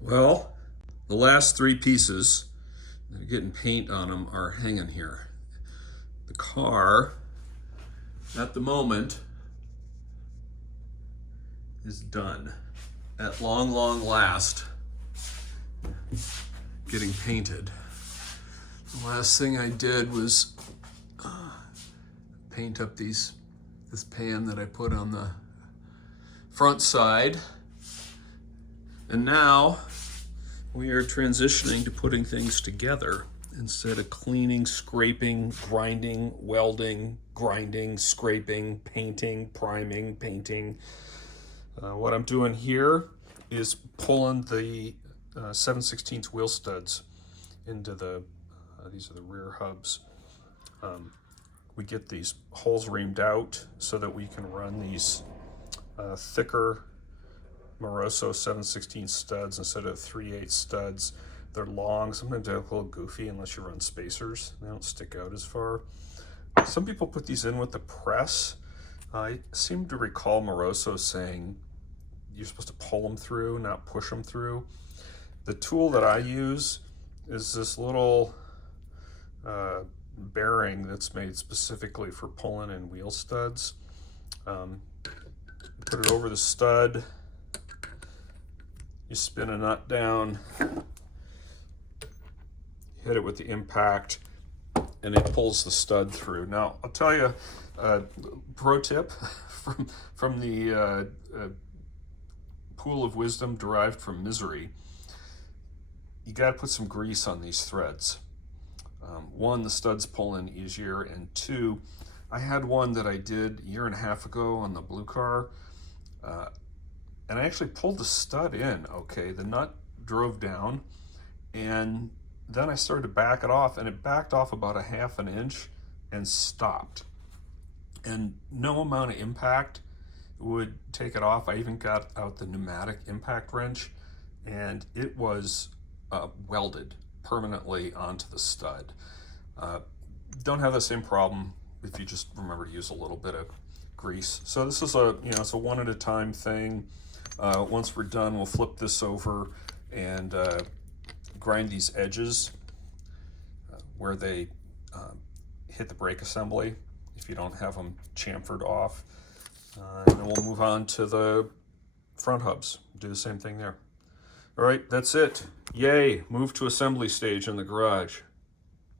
Well, the last three pieces that are getting paint on them are hanging here. The car, at the moment, is done. At long, long last, getting painted. The last thing I did was paint up this pan that I put on the front side. And now we are transitioning to putting things together instead of cleaning, scraping, grinding, welding, grinding, scraping, painting, priming, painting. What I'm doing here is pulling the 7/16 wheel studs into these are the rear hubs. We get these holes reamed out so that we can run these thicker Moroso 7/16 studs instead of 3/8 studs. They're long, sometimes they look a little goofy unless you run spacers. They don't stick out as far. Some people put these in with the press. I seem to recall Moroso saying you're supposed to pull them through, not push them through. The tool that I use is this little bearing that's made specifically for pulling in wheel studs. Put it over the stud. You spin a nut down, hit it with the impact, and it pulls the stud through. Now, I'll tell you a pro tip from the pool of wisdom derived from misery. You got to put some grease on these threads. One, the studs pull in easier, and two, I had one that I did a year and a half ago on the blue car, and I actually pulled the stud in, okay, the nut drove down, and then I started to back it off, and it backed off about a half an inch and stopped. And no amount of impact would take it off. I even got out the pneumatic impact wrench, and it was welded permanently onto the stud. Don't have the same problem if you just remember to use a little bit of grease. So this is it's a one at a time thing. Once we're done, we'll flip this over and grind these edges where they hit the brake assembly if you don't have them chamfered off. And then we'll move on to the front hubs. Do the same thing there. All right, that's it. Yay, move to assembly stage in the garage.